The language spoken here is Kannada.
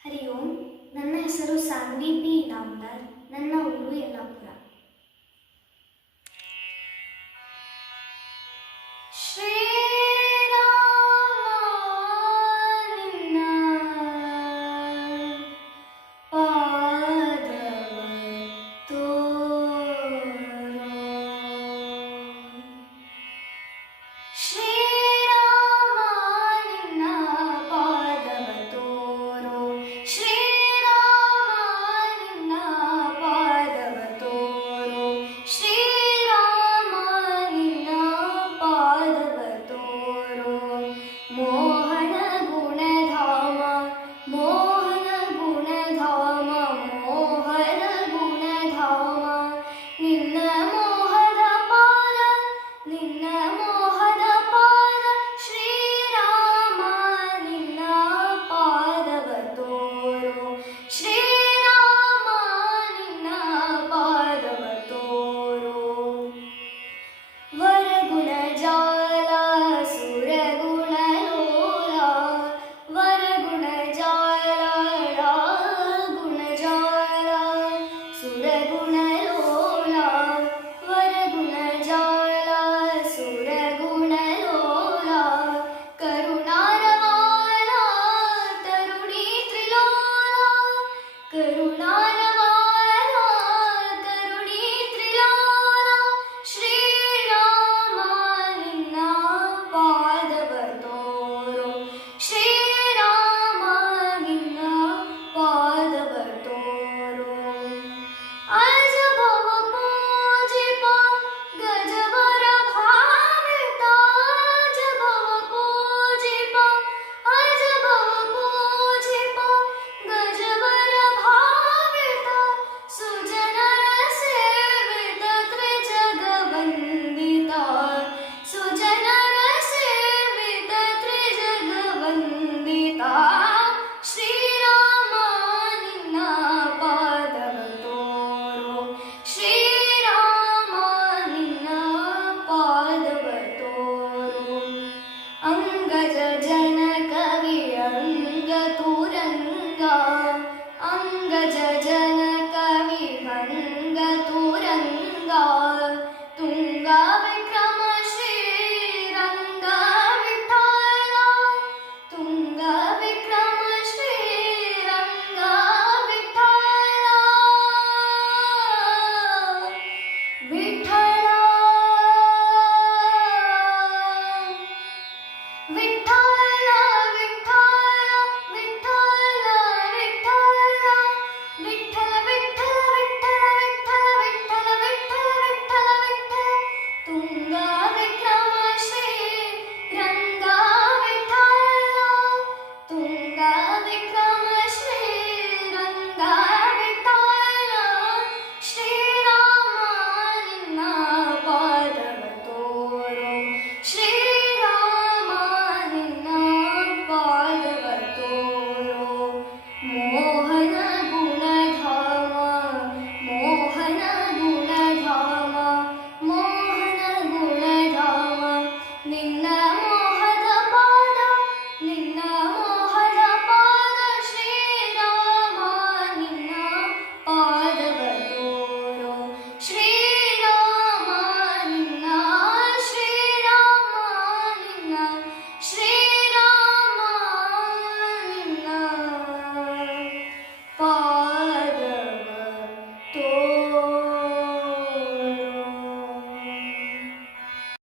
ಹರಿ ಓಂ ನನ್ನ ಹೆಸರು ಸಾನ್ವಿ ಪಿ ಇನಾಮ್ದಾರ್ ನನ್ನ ಊರು ಯಲ್ಲಾಪುರ जय